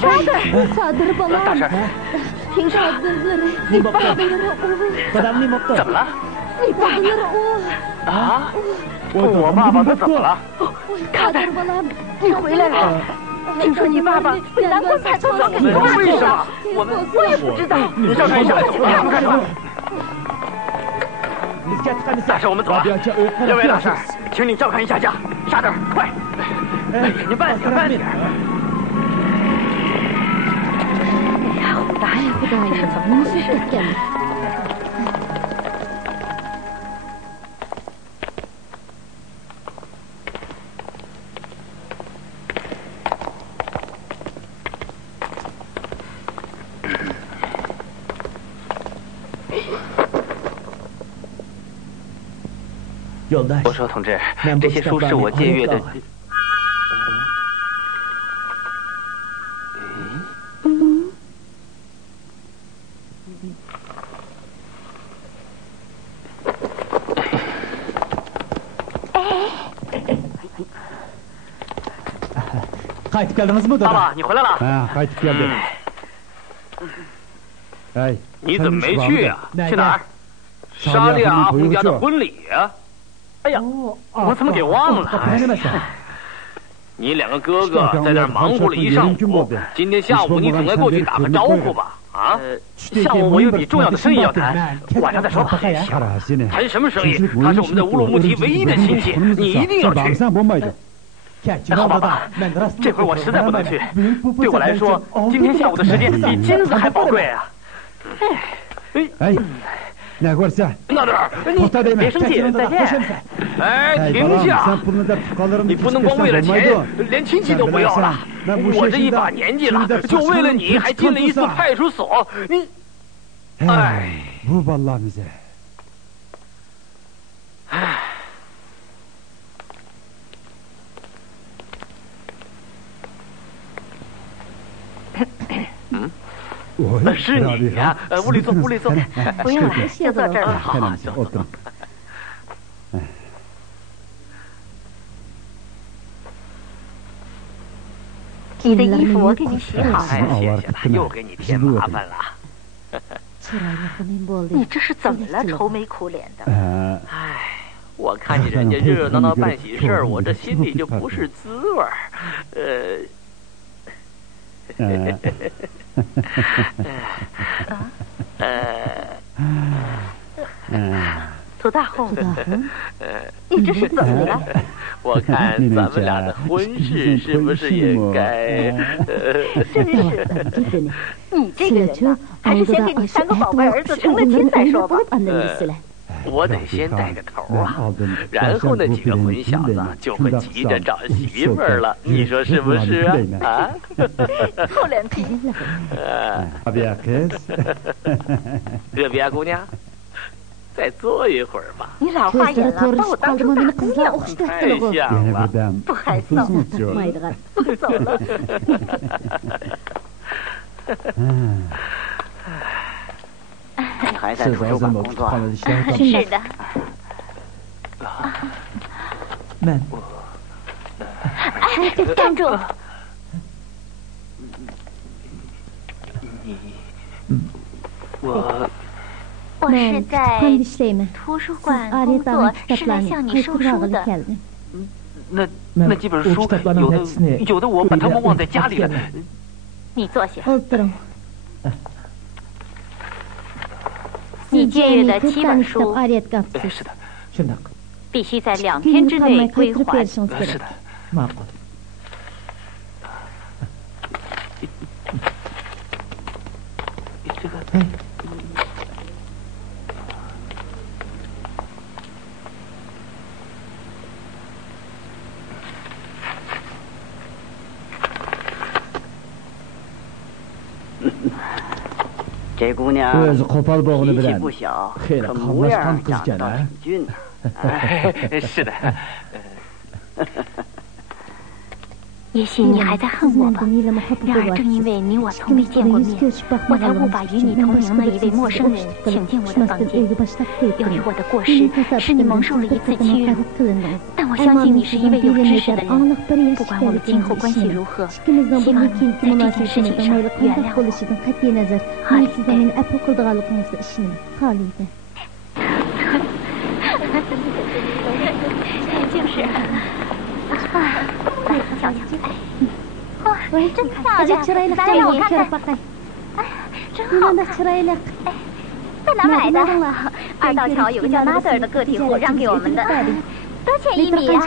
沙德，大婶，听说你爸怎么了？啊？我爸爸他怎么了？卡德，你回来了。听说你爸爸被南国派出所给抓住了。我也不知道。你照看一下，看看。大婶，我们走了。这位大婶，请你照看一下家。沙德，快！你慢点，慢点。大爷，这是怎么回事？我说，同志，这些书是我借阅的。爸爸，你回来了。你怎么没去啊？去哪儿？沙利亚阿红家的婚礼啊！哎呀，我怎么给忘了？你两个哥哥在那儿忙活了一上午，今天下午你总该过去打个招呼吧？啊，下午我有笔重要的生意要谈，晚上再说吧。谈什么生意？他是我们在乌鲁木齐唯一的亲戚，你一定要去。好，爸爸，这回我实在不能去。对我来说，今天下午的时间比金子还宝贵啊！纳德尔，你别生气，再见。哎，停下！你不能光为了钱，连亲戚都不要了。我这一把年纪了，就为了你还进了一次派出所，你……哎，哎。是你呀！屋里坐，屋里坐。不用了，就坐这儿吧。好，坐。你的衣服我给你洗好了。哎，谢谢了，又给你添麻烦了。你这是怎么了？愁眉苦脸的。哎，我看见人家热热闹闹办喜事儿，我这心里就不是滋味儿。涂大红，你这是怎么了？我看咱们俩的婚事是不是也该……真是，你这个人呐，还是先给你3个宝贝儿子成了亲再说吧。我得先带个头啊，然后那几个混小子就会急着找媳妇儿了，你说是不是啊？啊，厚脸皮。热比亚姑娘，再坐一会儿吧。你老花眼了，把我当成大姑娘，太像了，不害臊。我走了。你还在图书馆工作？是的。哎，站住！我是在图书馆工作，是来向你收书的。那几本书，有的我把它们忘在家里了。你坐下。你借阅的7本书，是的，必须在2天之内归还。是的。这个。这姑娘脾气不小，可模样长得倒挺俊呢。是的。也许你还在恨我吧？然而正因为你我从未见过面，我才误把与你同名的一位陌生人请进我的房间。由于我的过失，使你蒙受了一次屈辱，但但我相信你是一位有知识的人。不管我们今后关系如何，希望你在这件事情上原谅我。哈利就是，来瞧瞧，哇，真漂亮！来让我看看。哎，真好看。哎，在哪买的？二道桥有个叫拉德尔的个体户让给我们的。多钱1米呀？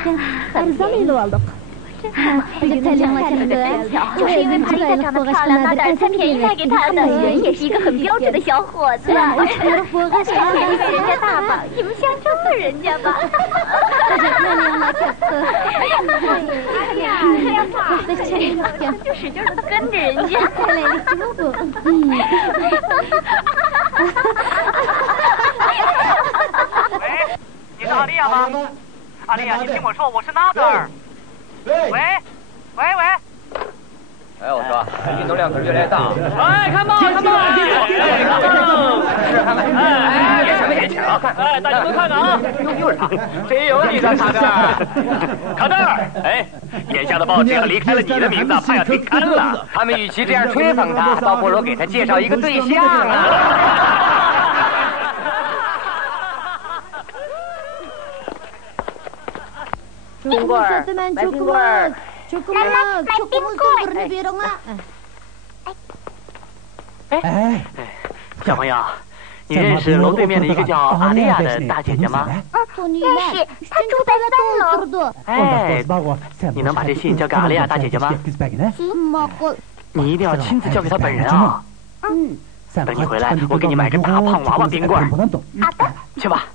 很便宜。真好，太亮了，真巧。就是因为玛丽达长得漂亮，拉德尔才便宜卖给他的。人也是一个很标准的小伙子。便宜人家大方，你们相中人家吧。就使劲的跟着人家。喂，你是阿丽亚吗？阿丽亚，你听我说，我是拉德尔。喂。哎，我说，运动量可是越来越大。哎，看吧，看吧，哎，别抢，哎，大家都看着啊！又是他，谁有你的卡特尔？卡特尔，哎，眼下的报纸要离开了你的名字，快要停刊了。他们与其这样吹捧他，倒不如给他介绍一个对象啊。冰棍儿，来冰棍儿。来冰棍儿。哎，小朋友，你认识楼对面的一个叫阿丽亚的大姐姐吗？认识，她住在3楼。哎，你能把这信交给阿丽亚大姐姐吗？你一定要亲自交给她本人啊。等你回来，我给你买个大胖娃娃冰棍儿。好的，去吧。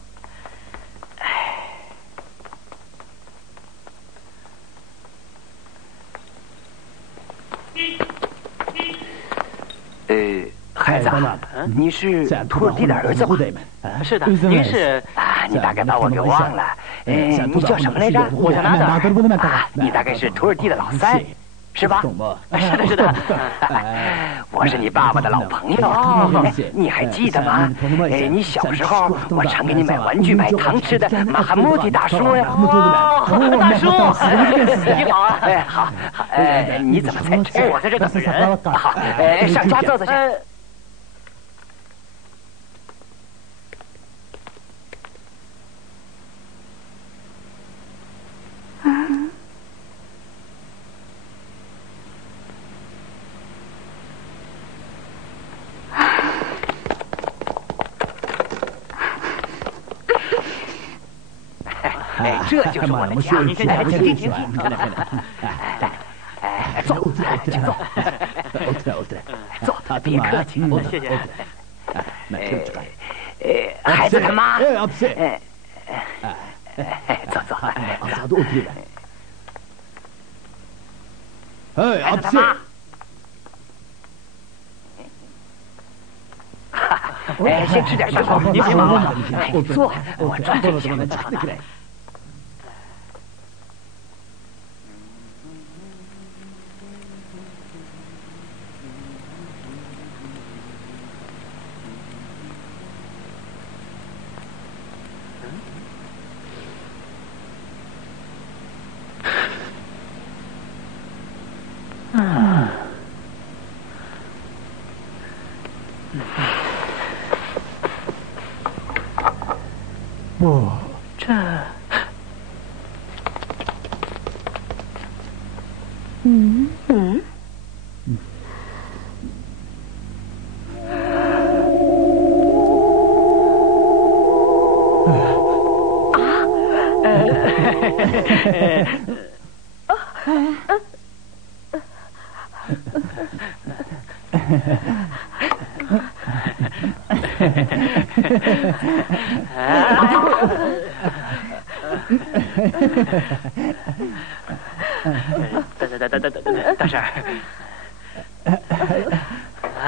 孩子，你是托尔蒂的儿子吗？是的，您是啊，你大概把我给忘了。你叫什么来着？我叫拉德尔。你大概是托尔蒂的老三，是吧？是的，是的。我是你爸爸的老朋友，你还记得吗？你小时候我常给你买玩具、买糖吃的马哈穆蒂大叔呀。大叔，你好啊！哎，好，你怎么在这？我在这等人。好，上家坐坐去。这就是我的家。你现在停，来，坐，请坐。坐，别客气，谢谢。孩子他妈，坐。孩子他妈。先吃点烧烤，您别忙了。坐，我穿这些。不，这，等，大婶儿，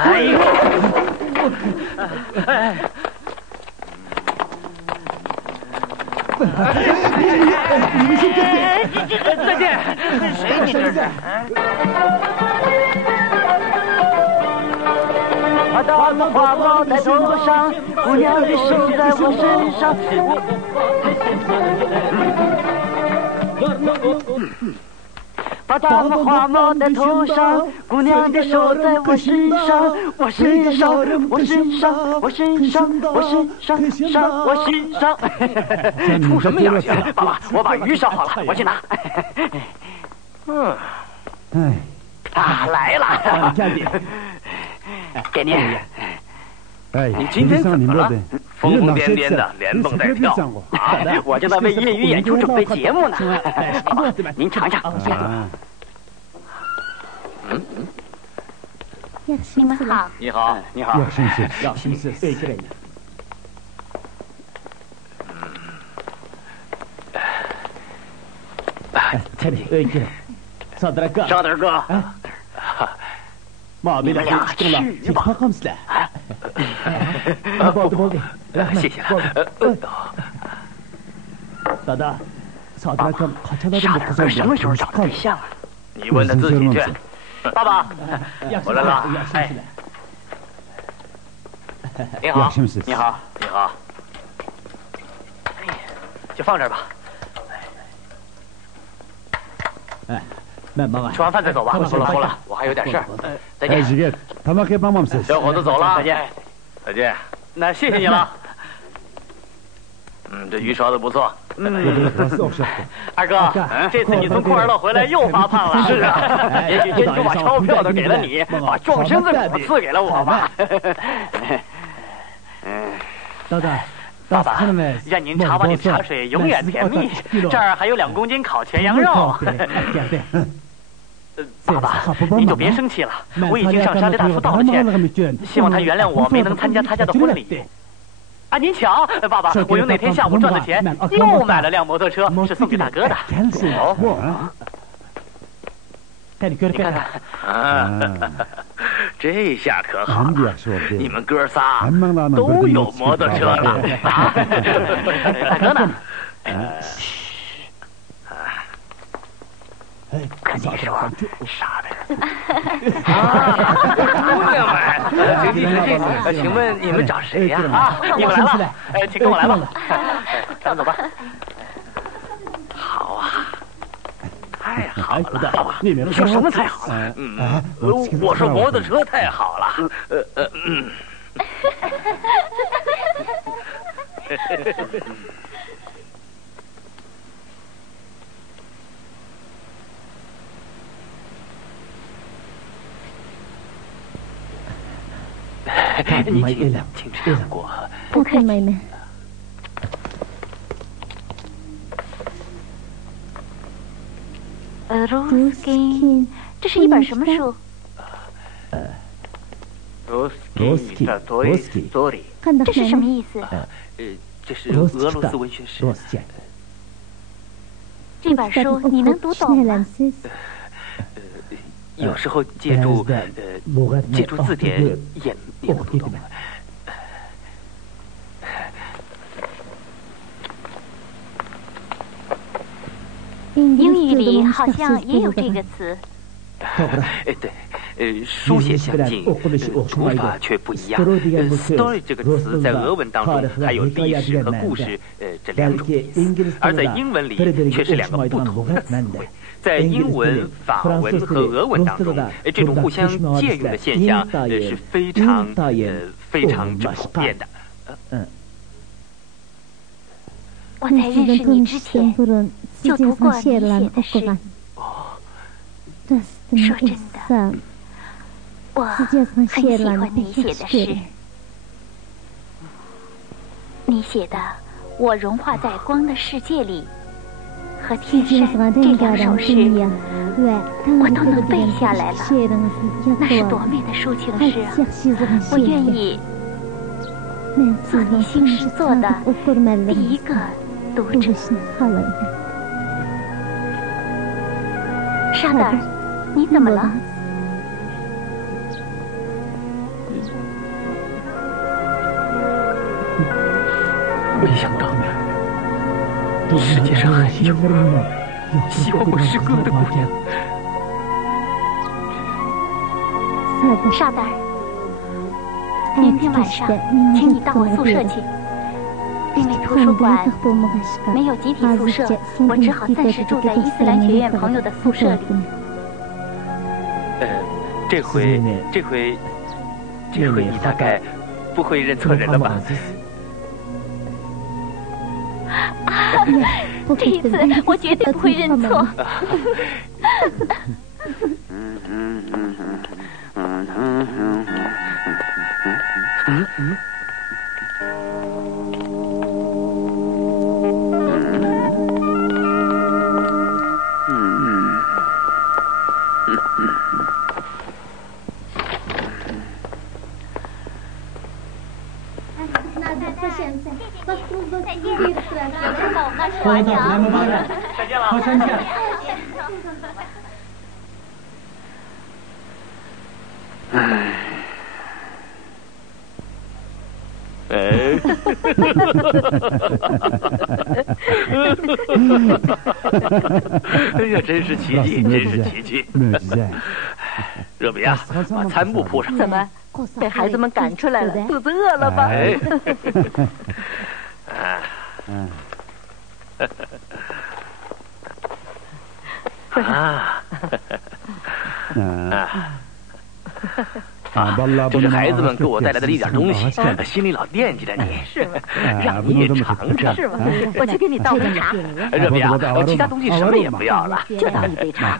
哎呦，再见，谁你这是？大的花落在头上，姑娘的手在我身上。把大花帽在头上，姑娘的手在我身上，我身上，我身上，我身上，我身上，上我身上。出什么洋相？爸爸，我把鱼烧好了，我去拿。来了，给您。你今天怎么了？疯疯癫癫的，连蹦带跳。我正在为业余演出准备节目呢。爸爸，您尝尝。你们好。你好，你好。要心思，对起来。少点哥。你们俩吃吧。谢谢了。大大，傻大哥什么时候找的对象啊？你问他自己去。爸爸，我来了。哎，你好，你好，你好。就放这儿吧。哎，慢慢啊。吃完饭再走吧。不了，我还有点事儿。再见。小伙子走了。再见。再见。那谢谢你了。这鱼烧的不错。二哥，这次你从库尔勒回来又发胖了。是啊，也许真就把钞票都给了你，把壮身子骨赐给了我吧。爸爸，愿您茶碗里茶水永远甜蜜。这儿还有2公斤烤全羊肉。爸爸，您就别生气了，我已经向沙利大叔道了歉，希望他原谅我没能参加他家的婚礼。啊，您瞧，爸爸，我用那天下午赚的钱又买了辆摩托车，是送给大哥的。你看看，这下可好了，你们哥仨都有摩托车了。大哥呢？跟你说，傻的。姑娘们，请问你们找谁呀？你们来了，请跟我来吧。咱们走吧。好啊，太好了！你说什么太好了？我说摩托车太好了。你请吃过。不客气。Ruskin， 这是一本什么书？Ruskin，这是什么意思？这是俄罗斯文学史。这本书你能读懂吗？有时候借助字典也能读懂。英语里好像也有这个词。对，书写相近，读法却不一样。story 这个词在俄文当中还有历史和故事这2种意思，而在英文里却是2个不同的词汇。在英文、法文和俄文当中，这种互相借用的现象是非常普遍的。我在认识你之前就读过你写的诗。说真的，我很喜欢你写的诗。你写的《我融化在光的世界里》和《天山》这2首诗，我都能背下来了。那是多美的抒情诗啊！我愿意做你新诗作的第一个读者。沙德尔，你怎么了？没想到世界上还有喜欢我诗歌的姑娘。沙德尔，明天晚上请你到我宿舍去，因为图书馆没有集体宿舍，我只好暂时住在伊斯兰学院朋友的宿舍里。这回你大概不会认错人了吧？这一次我绝对不会认错。再见了，好生气。哎呀，真是奇迹，真是奇迹！热比亚，把餐布铺上。怎么被孩子们赶出来了？肚子饿了吧？这是孩子们给我带来的一点东西，心里老惦记着你，是吗？让你也尝尝。是吗？我去给你倒杯茶。热比亚，其他东西什么也不要了，就倒一杯茶。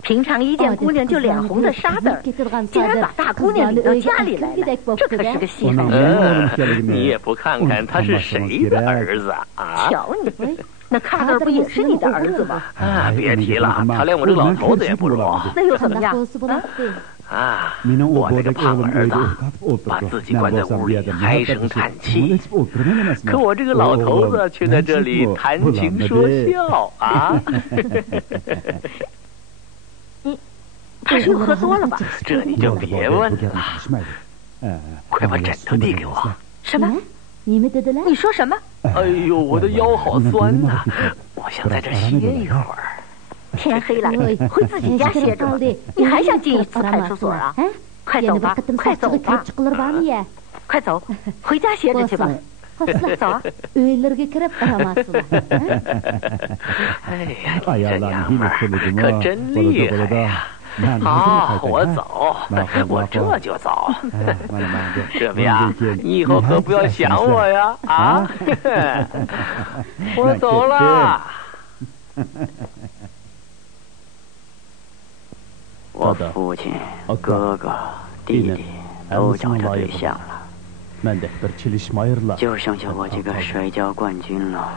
平常一见姑娘就脸红的沙子儿，竟然把大姑娘领到家里来了，这可是个稀罕人。你也不看看他是谁的儿子啊？瞧你，那卡特不也是你的儿子吗？别提了，他连我这个老头子也不如。那又怎么样？我那个胖儿子把自己关在屋里唉声叹气，可我这个老头子却在这里谈情说笑啊！他是又喝多了吧？这你就别问了。快把枕头递给我。什么？你说什么？哎呦，我的腰好酸呐！我想在这歇一会儿。天黑了，回自己家歇着吧。你还想进一次派出所啊？快走吧，快走吧，快走，回家歇着去吧。走啊！哎呀，这娘们儿可真厉害呀！好，我走，我这就走。热比亚，你以后可不要想我呀！啊，我走了。我父亲、哥哥、弟弟都找着对象了，就剩下我这个摔跤冠军了。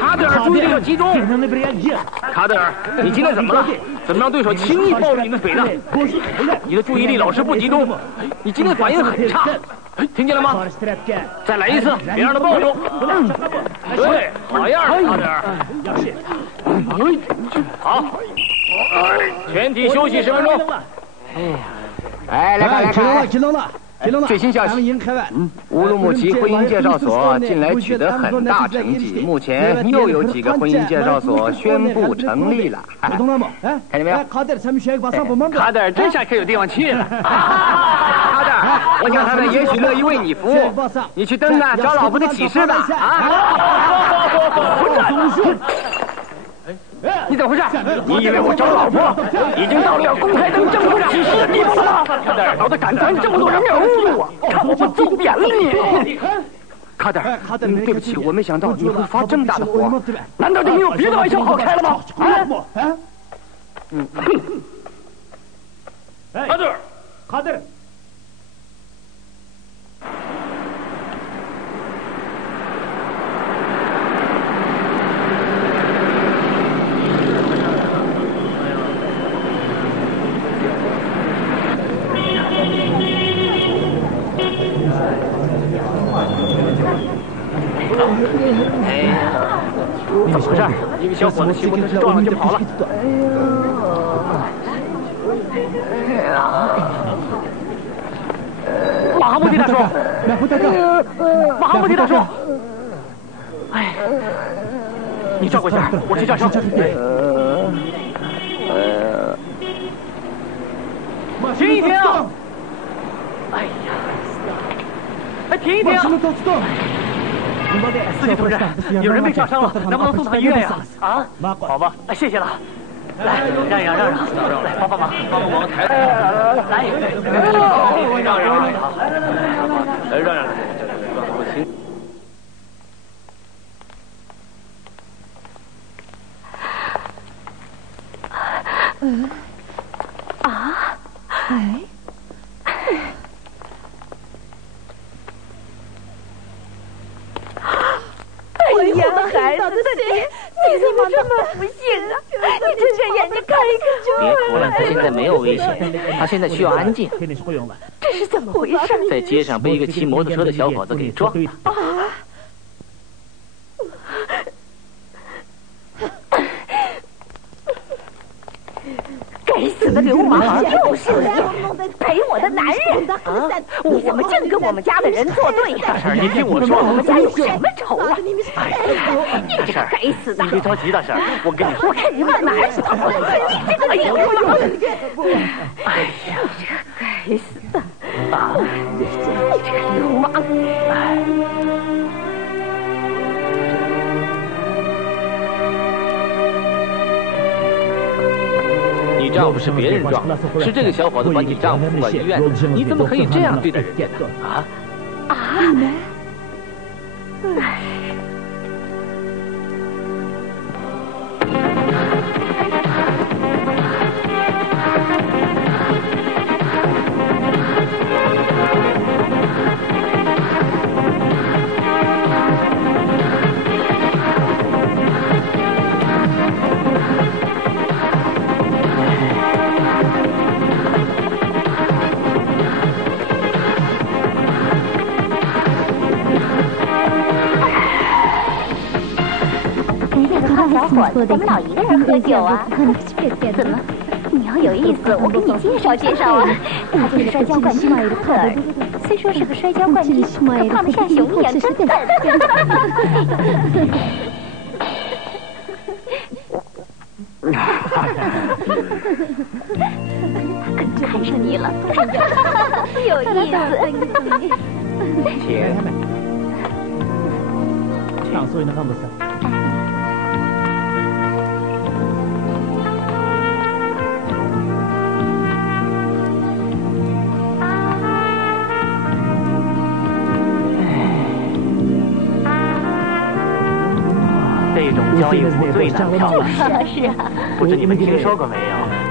卡德尔，注意力要集中。卡德尔，你今天怎么了？怎么让对手轻易暴露你的腿呢？你的注意力老是不集中，你今天反应很差，听见了吗？再来一次，别让他抱住。对，好样的，卡德尔。好，全体休息10分钟。哎，来看，知道了。最新消息，乌鲁木齐婚姻介绍所近来取得很大成绩，目前又有几个婚姻介绍所宣布成立了。看见没有？卡德尔这下可有地方去了。卡德尔，我想他们也许乐意为你服务。你去登那找老婆的启事吧。你怎么回事？你以为我找老婆已经到了要公开登政府启事的地步了？搞得敢传这么多人面侮辱我，看我不揍扁了你！卡德尔，对不起，我没想到你会发这么大的火。难道就没有别的玩笑好开了吗？卡德尔。怎么回事？一个小伙子骑摩托车撞了就跑了。马哈穆迪大叔，马哈穆迪大叔，哎，你照顾一下，我去叫车。停一停！哎呀，哎，停一停！司机同志，有人被炸伤了，能不能送到医院呀？啊，好吧，谢谢了。来，让一让，来，帮忙，我抬。来，让，好，来，让，不行。哎。我的孩子，你怎么这么不幸啊？你睁着眼睛看一看就好了。别哭了，他现在没有危险，他现在需要安静。这是怎么回事？在街上被一个骑摩托车的小伙子给撞了。该死的流氓！就是陪我的男人！你怎么净跟我们家的人作对呀？大婶，你听我说，我们家有什么仇啊？你这个该死的！你别着急，大婶，我跟你说，我看你往哪儿跑！你这个流氓！哎呀，这个该死的！你这个流氓！你丈夫是别人撞的，是这个小伙子把你丈夫送到医院的，你怎么可以这样对待人家呢？小伙子，我们老一个人喝酒啊？怎么？你要有意思，我给你介绍介绍啊。他就是摔跤冠军马特尔，虽说是个摔跤冠军，可胖得像熊一样，真的。看上你了，有意思。甜。王一夫最难跳了。是啊。不知你们听说过没有？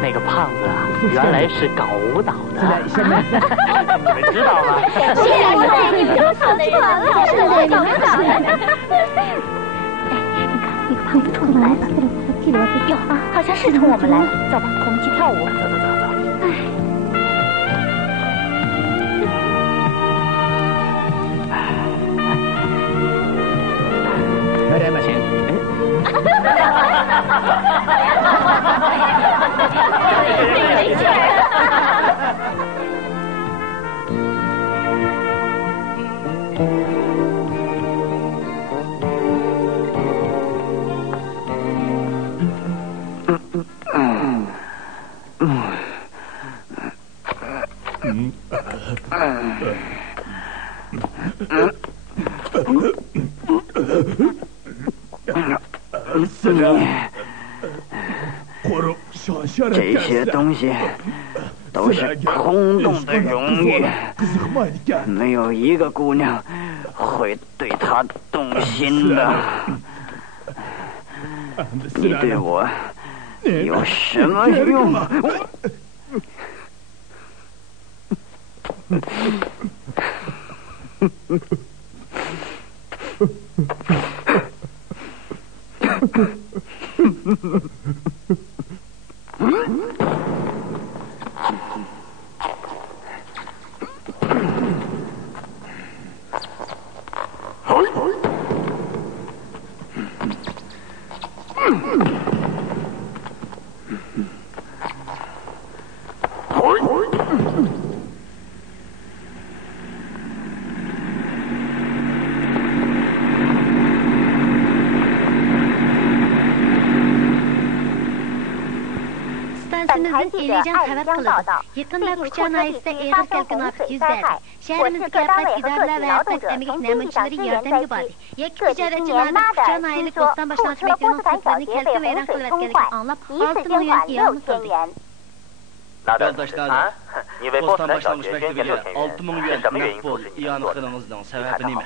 那个胖子啊，原来是搞舞蹈的。你们知道吗？现在你不要说错了，是的，搞舞蹈的。哎，你看那个胖子冲我们来了。哟，好像是冲我们来了。走吧，我们去跳舞。走。来点吧，行。没劲儿。这些东西都是空洞的荣誉，没有一个姑娘会对他动心的。你对我有什么用？Elican xabar qiladi. Yaqinda Kuchanayisda eg'ir salqin ofis yuz berdi. Shahrimizga apat idoralar va apat emgak namunchilari yordamga bordi. Yakka tijorat jinoyati Kuchanaylik Bo'ston boshlang'ich maktabining sinflarini keltirib vayron qilayotganligini anglab 6 million iyonni qildi. Yoldaşlar, Bo'ston boshlang'ich maktabiga 6 ming yuan maqbul iyonni qiliningizning sababi nima?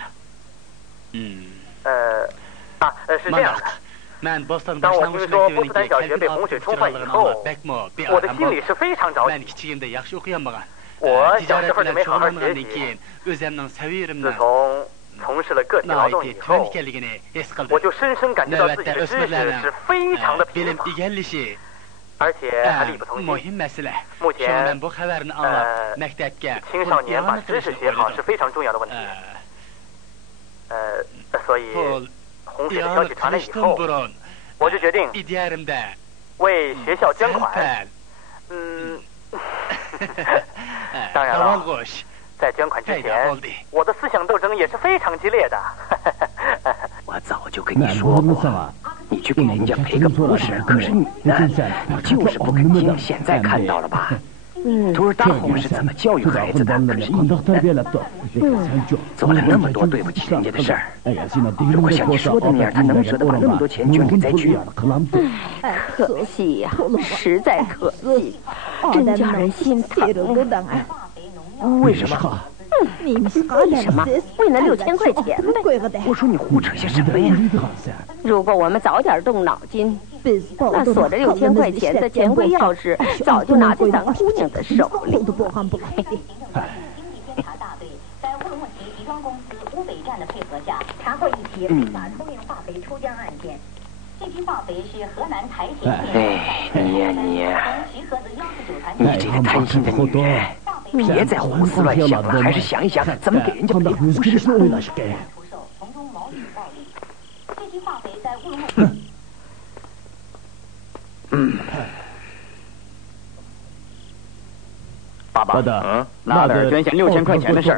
是这样的。当我听说波斯丹小学被洪水冲坏以后，我的心里是非常着急。我小时候就没好好学习，自从从事了个体劳动以后，我就深深感觉到自己的知识是非常的贫乏，而且还力不从心。目前，青少年把知识学好是非常重要的问题。所以。洪水的消息传来以后，我就决定为学校捐款。当然了，在捐款之前，我的思想斗争也是非常激烈的。我早就跟你说过，你去给人家赔个不是，可是你呢，你就是不肯听。现在看到了吧？图尔达侯是怎么教育孩子的？可是你呢，做了那么多对不起人家的事儿。如果像你说的那样，他能舍得把那么多钱捐给灾区？可惜呀，实在可惜，真叫人心疼啊！为什么？为什么？为那6000块钱呗！我说你胡扯些什么呀？如果我们早点动脑筋，那锁着6000块钱的钱柜钥匙早就拿在咱姑娘的手里。在乌鲁木齐集装公司乌北站的配合下，查获一起非法偷运化肥出江案件。这批化肥是河南台田县。你这个贪心的女人！别再胡思乱想了，还是想一想怎么给人家赔不是吧？爸爸，那点捐献6000块钱的事儿，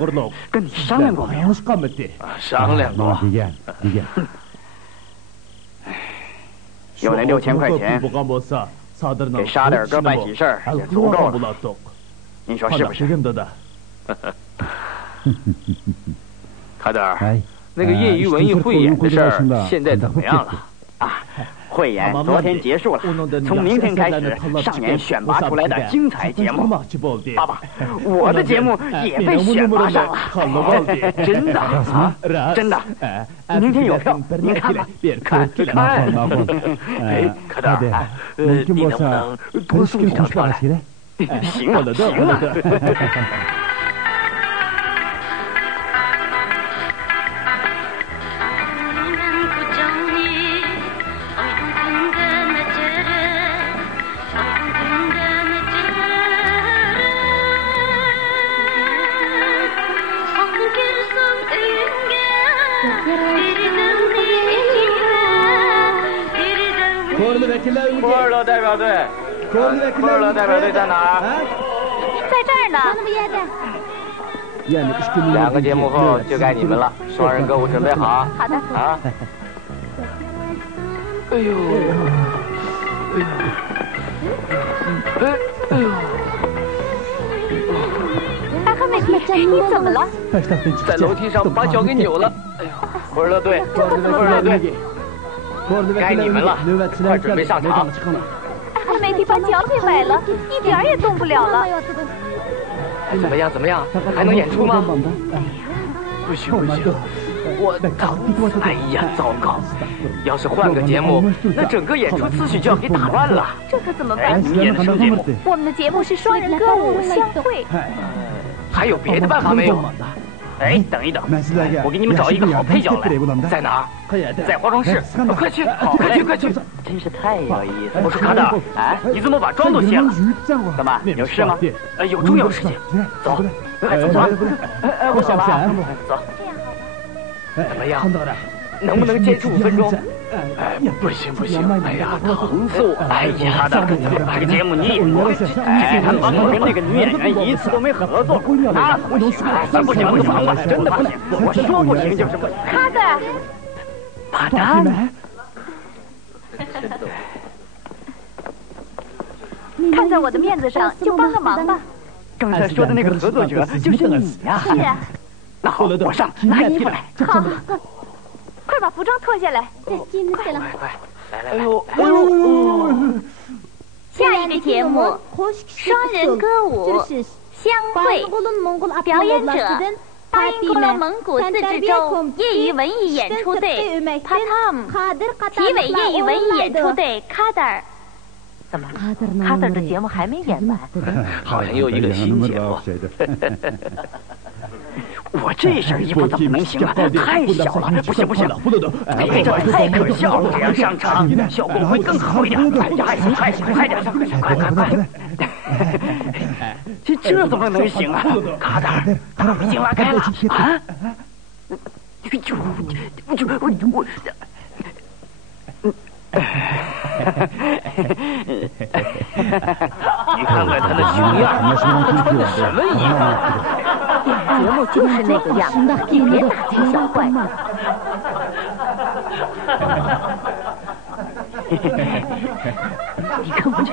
跟你商量过没有？商量过。有那6000块钱，给沙点哥办喜事儿也足够了。你说是不是？卡德尔，那个业余文艺汇演的事儿现在怎么样了？汇演昨天结束了，从明天开始上演选拔出来的精彩节目。爸爸，我的节目也被选拔上了，真的啊，真的。明天有票，您看吧，看。哎，科长，你能不能多送几张票来？行啊，行啊。库尔勒代表队，库尔勒代表队在哪儿？在这儿呢。2个节目后就该你们了，双人歌舞准备好。好的。啊！哎呦！哎呦！大哥美丽，你怎么了？在楼梯上把脚给扭了。哎呦！库尔勒队，库尔勒队。该你们了，快准备上场！梅迪把脚给崴了，一点也动不了了。怎么样？怎么样？还能演出吗？不行不行，哎呀，糟糕！要是换个节目，那整个演出次序就要给打乱了。这可怎么办？你们演的什么节目？我们的节目是双人歌舞相会。还有别的办法没有？哎，等一等，我给你们找一个好配角来，在哪儿？在化妆室，快去，快去，快去！真是太有意思了。我说卡达，哎，你怎么把妆都卸了？干嘛？有事吗？有重要事情。走，快走吧。我走吧。走。怎么样？能不能坚持5分钟？哎，不行不行，哎呀，疼死我！哎呀，卡达，这个节目你演过？哎，我跟那个女演员一次都没合作，那怎么行？哎，不行不行，真的不行！我说不行就是不行。卡达，帕达，看在我的面子上，就帮个忙吧。刚才说的那个合作者就是你呀？是啊。那好，我上，拿衣服来。好，快把服装脱下来。快，来，哎呦，哎呦！下一个节目，双人歌舞相会，表演者巴音库勒蒙古自治州业余文艺演出队 Patam， 体委业余文艺演出队 Kader。怎么了？卡德的节目还没演完？好像又一个新节目。我这身衣服怎么能行啊？太小了，不行不行，别这太可笑了，这样上场效果会更好一点。哎呀，快点，快！这怎么能行啊？卡达已经拉开了啊！我。你看看他的熊样，他穿的什么衣服？演节目就是那个样，你别大惊小怪。你看我这，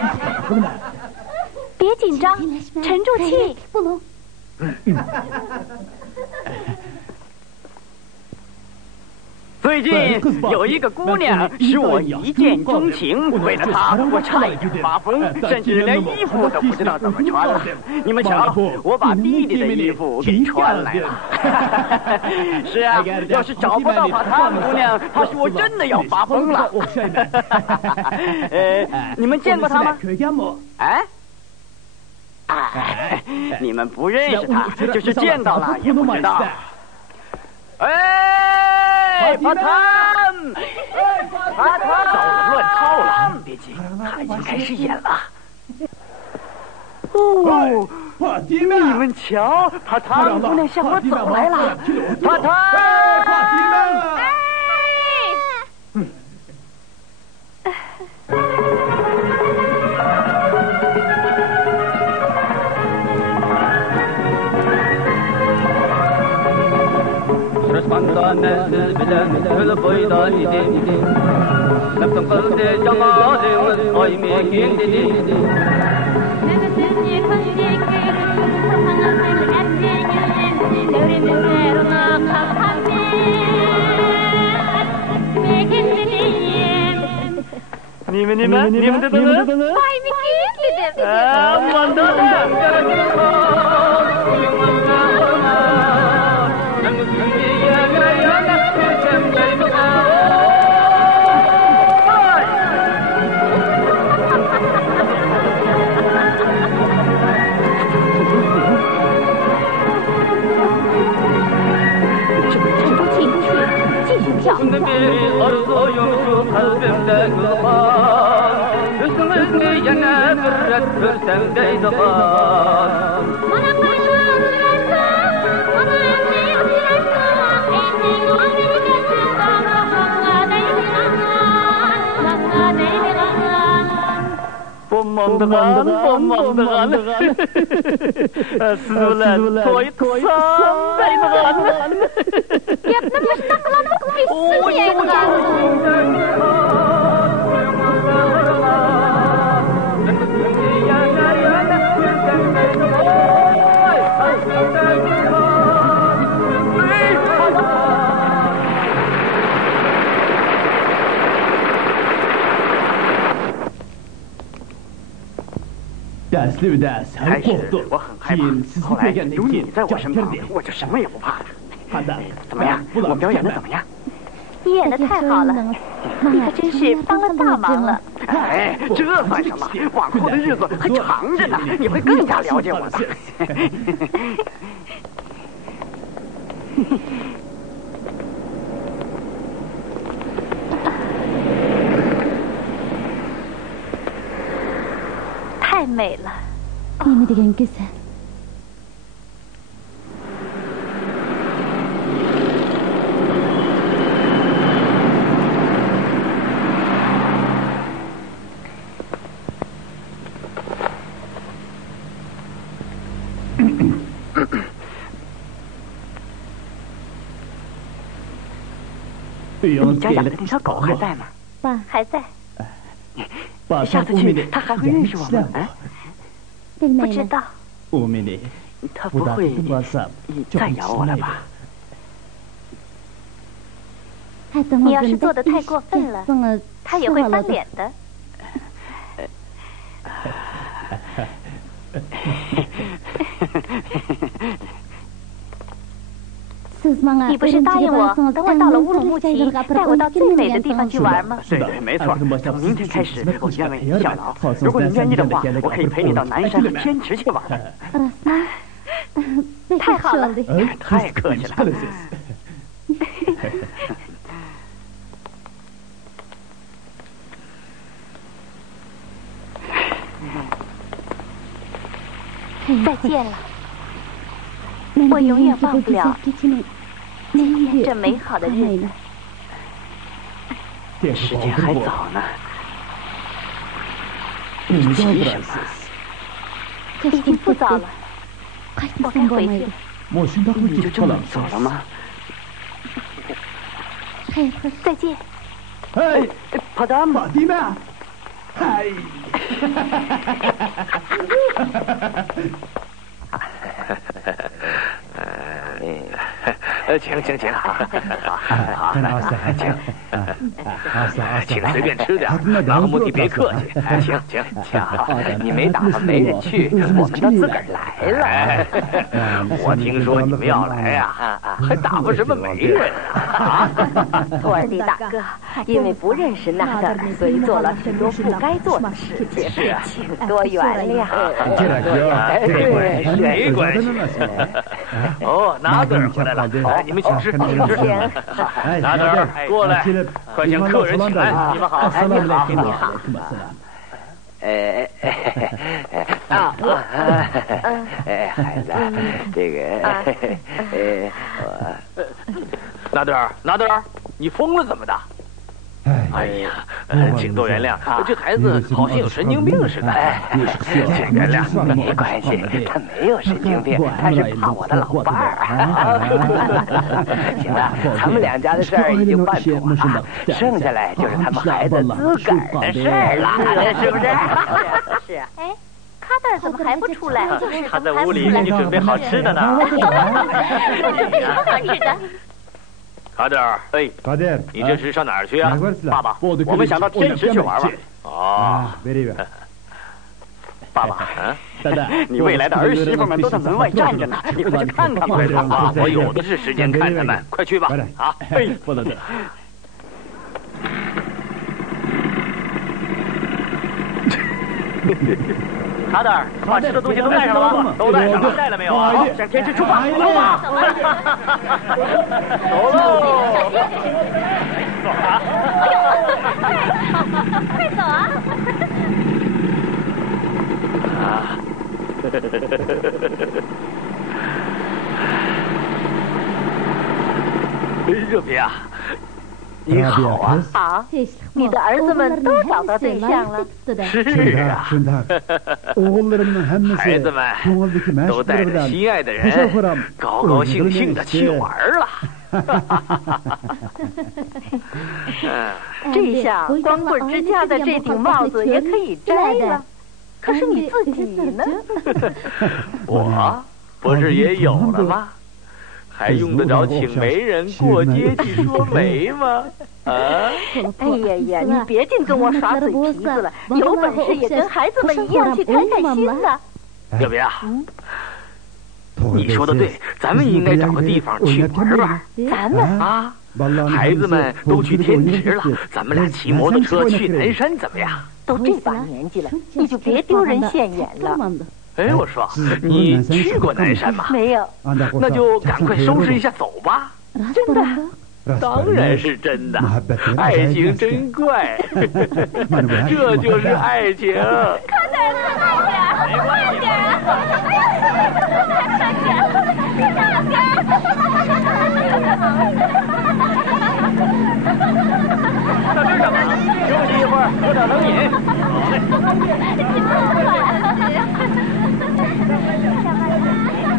别紧张，沉住气。最近有一个姑娘使我一见钟情，为了她我差一点发疯，甚至连衣服都不知道怎么穿了。你们瞧，我把弟弟的衣服给穿来了。是啊，要是找不到她姑娘，怕是我真的要发疯了。你们见过她吗？哎，你们不认识她，就是见到了也不知道。哎，帕坦！糟了，乱套了！别急，他已经开始演了。哦，你们瞧，帕坦姑娘向我走来了。帕坦！Spontanesiz bilen ölüp boyda idi Nefsim kıldı camadımız ay mekin dedi 你们等等。我等Bommandıgan. Siz bilen toy sandaydıgan. Gapni boshqa qilamiz, Dersli bir ders. 开始我很害怕，后来有你在我身旁，我就什么也不怕了。怎么样？我表演的怎么样？你演的太好了，你可真是帮了大忙了。哎，这算什么？往后的日子还长着呢，你会更加了解我的。太美了。Nima degan go'zal.你家养的那条狗还在吗？爸，还在。下次去，他还会认识我们？不知道。他不会再咬我了吧？你要是做的太过分了，他也会翻脸的。你不是答应我，等我到了乌鲁木齐，带我到最美的地方去玩吗？对，没错。从明天开始，我就要为你效劳。如果你愿意的话，我可以陪你到南山和天池去玩。太好了，太客气了。再见了，我永远忘不了今天这美好的日子。时间还早呢，你急什么？已经不早了，我该回去了。你就这么走了吗？再见。哎，帕达玛蒂娜。嗨！请，好，请随便吃点，拉赫穆蒂别客气，请，你没打发媒人去，我们倒自个儿来了。我听说你们要来呀，还打发什么媒人啊？托尔蒂大哥，因为不认识纳德尔，所以做了许多不该做的事情，请多原谅。没关系。哦，纳德尔回来了，你们请吃。纳德尔，过来，快向客人请安。你们好，你好。孩子，这个，纳德尔，你疯了怎么的？哎呀，请多原谅，这孩子好像有神经病似的。请原谅，没关系，他没有神经病，他是怕我的老伴儿。行了，咱们两家的事儿已经办妥了，剩下来就是他们孩子自个儿的事儿了，是不是？是。哎，卡德尔怎么还不出来？他在屋里给你准备好吃的呢。准备什么好吃的？卡德尔，哎，你这是上哪儿去啊？爸爸，我们想到天池去玩玩。哦，爸爸，你未来的儿媳妇们都在门外站着呢，你快去看看吧。我有的是时间看他们，快去吧。啊，不能的。卡德尔，把吃的东西都带上了吗？都带上了，带了没有啊？好，向天池出发，走吧！走喽！走啊！哎呦，快走啊！啊！热比啊，你好啊！好，你的儿子们都找到对象了。是啊，孩子们都带着心爱的人，高高兴兴的去玩了。这下光棍之家的这顶帽子也可以摘了。可是你自己呢？我不是也有了吗？还用得着请媒人过街去说媒吗？啊！哎呀，你别净跟我耍嘴皮子了，有本事也跟孩子们一样去开开心呐！热比啊，你说的对，咱们应该找个地方去玩玩。咱们啊，孩子们都去天池了，咱们俩骑摩托车去南山怎么样？都这把年纪了，你就别丢人现眼了。哎，我说，你去过南山吗？没有。那就赶快收拾一下走吧。真的？当然是真的。爱情真怪，这就是爱情。快点，快点啊！快点，大点！到这儿干嘛？休息一会儿，喝点冷饮。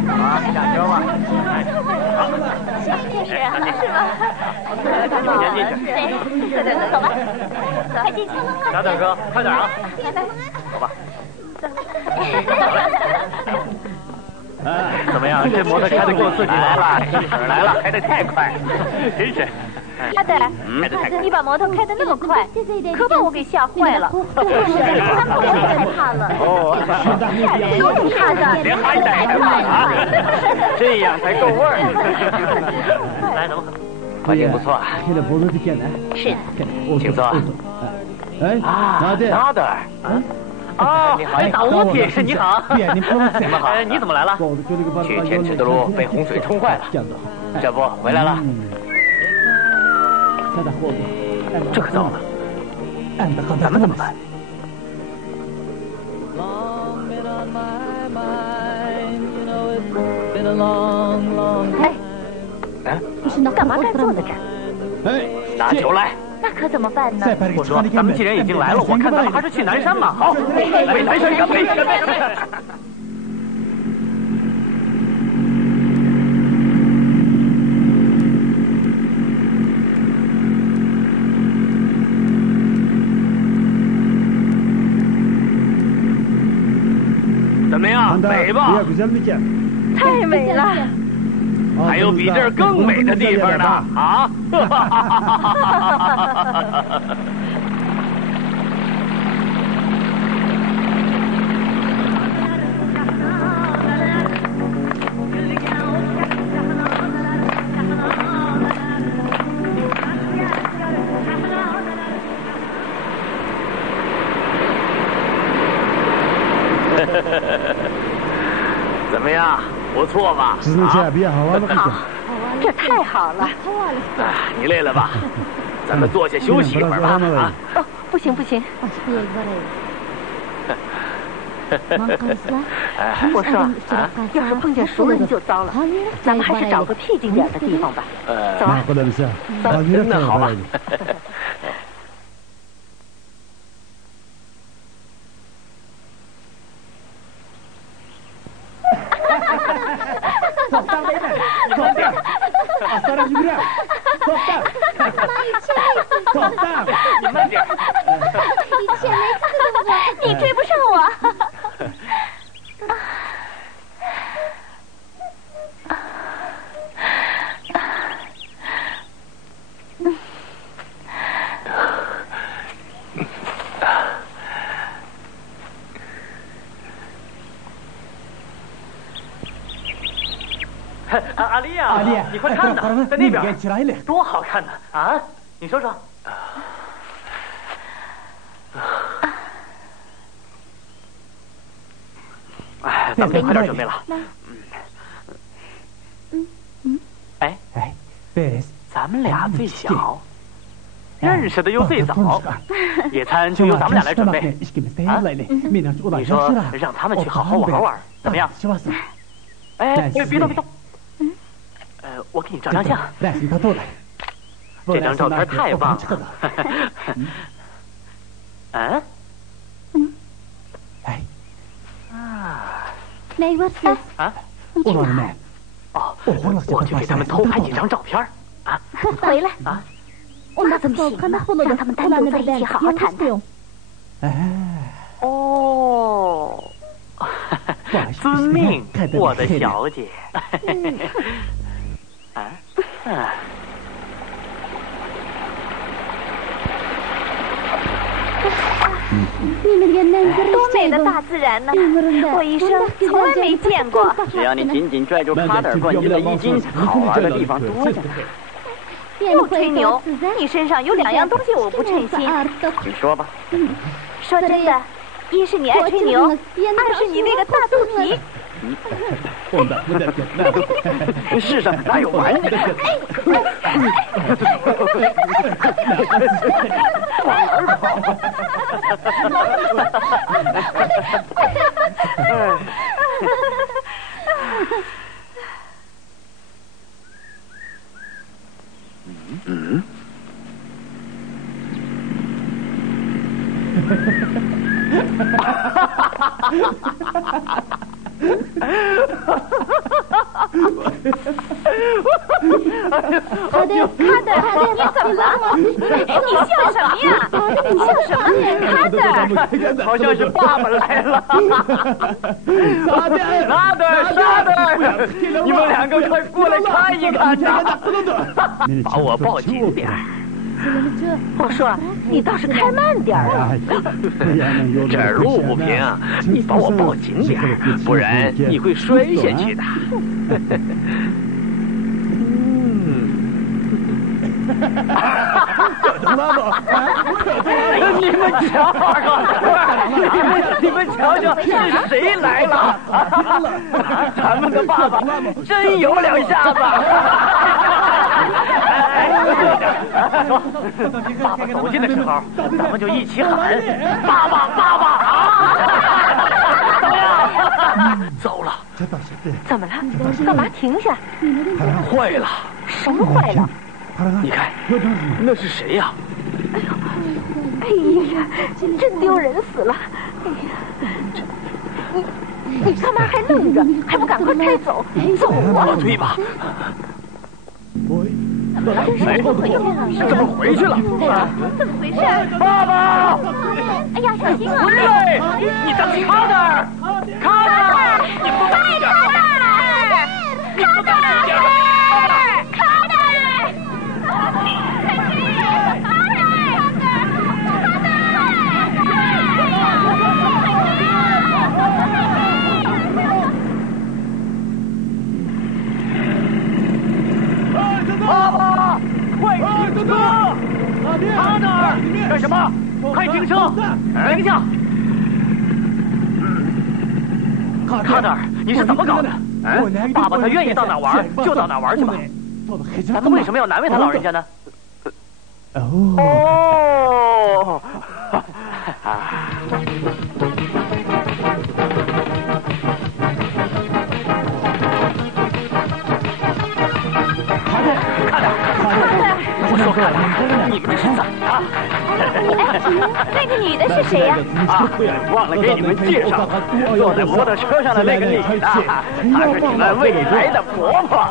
好嘞。下车吧。好。是吗？先进去。对，走吧，快进去。小点哥，快点啊！走吧。怎么样？这摩托开得够刺激来了，来了，开得太快，真是。卡德尔，你把摩托开得那么快，可把我给吓坏了。我也害怕了。哦，卡德尔，别嗨太快啊！这样才够味儿。来，怎么？环境不错啊。是的，请坐。啊，纳德尔。哦，你好，大乌皮，你好，你们好，你怎么来了？去天池的路被洪水冲坏了，这不回来了。这可糟了，咱们怎么办？哎，干嘛干坐在这儿？哎，拿酒来。那可怎么办呢？我说，咱们既然已经来了，我看咱们还是去南山吧。好，为南山干杯！干杯！干杯！怎么样？美吧？太美了！还有比这儿更美的地方呢！啊！怎么样？不错吧？好，这太好了。你累了吧？咱们坐下休息一会儿吧。啊！哦，不行。我说，要是碰见熟人就糟了。咱们还是找个僻静点的地方吧。走啊！走，那好吧。你慢点。你追不上我。阿丽呀，你快看呐，在那边，多好看呐！啊，你说说。哎，咱们快点准备了。哎，咱们俩最小，认识的又最早，野餐就由咱们俩来准备。啊，你说让他们去好好玩玩，怎么样？哎，别动别动。我给你照张相。这张照片太棒了。嗯？啊？哦，我去给他们偷拍几张照片啊！回来啊！那怎么行呢？让他们单独在一起好好谈谈。哦，遵命，我的小姐。多美的大自然呢！我一生从来没见过。只要你紧紧拽住卡德尔冠军的衣襟，好玩的地方多着呢。又吹牛！你身上有2样东西我不称心。你说吧。说真的，一是你爱吹牛，二是你那个大肚皮。世上哪有完的？往哪儿跑？卡德，你怎么了？你笑什么呀？你笑什么？卡德，好像是爸爸来了。拉德，你们2个快过来看一看呐！把我抱紧点。我说，你倒是开慢点啊！这儿路不平，你把我抱紧点，不然你会摔下去的。你们瞧瞧，是谁来了？咱们的爸爸真有2下子。爸爸走近的时候，咱们就一起喊“爸爸，爸爸”啊！怎么样？糟了！怎么了？干嘛停下？坏了！什么坏了？你看，那是谁呀？哎呀，真丢人死了！哎呀，你干嘛还愣着？还不赶快开走？走啊！推吧。怎么回事？怎么回去了？怎么回事？爸爸！哎呀，小心啊！回来！你当心卡德尔！卡德尔！你不能这样！卡德尔！爸爸，快停车！卡德尔，干什么？快停车！停下！卡德尔，你是怎么搞的？爸爸他愿意到哪玩就到哪玩去吧。咱们为什么要难为他老人家呢？哦。我说看看，你们这是怎么了？那个女的是谁呀？啊，忘了给你们介绍，坐在摩托车上的那个女的，她是你们未来的婆婆。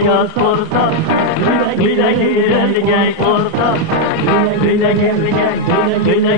hayat sorsa Güle gelge sorsa Güle gelge sorsa Güle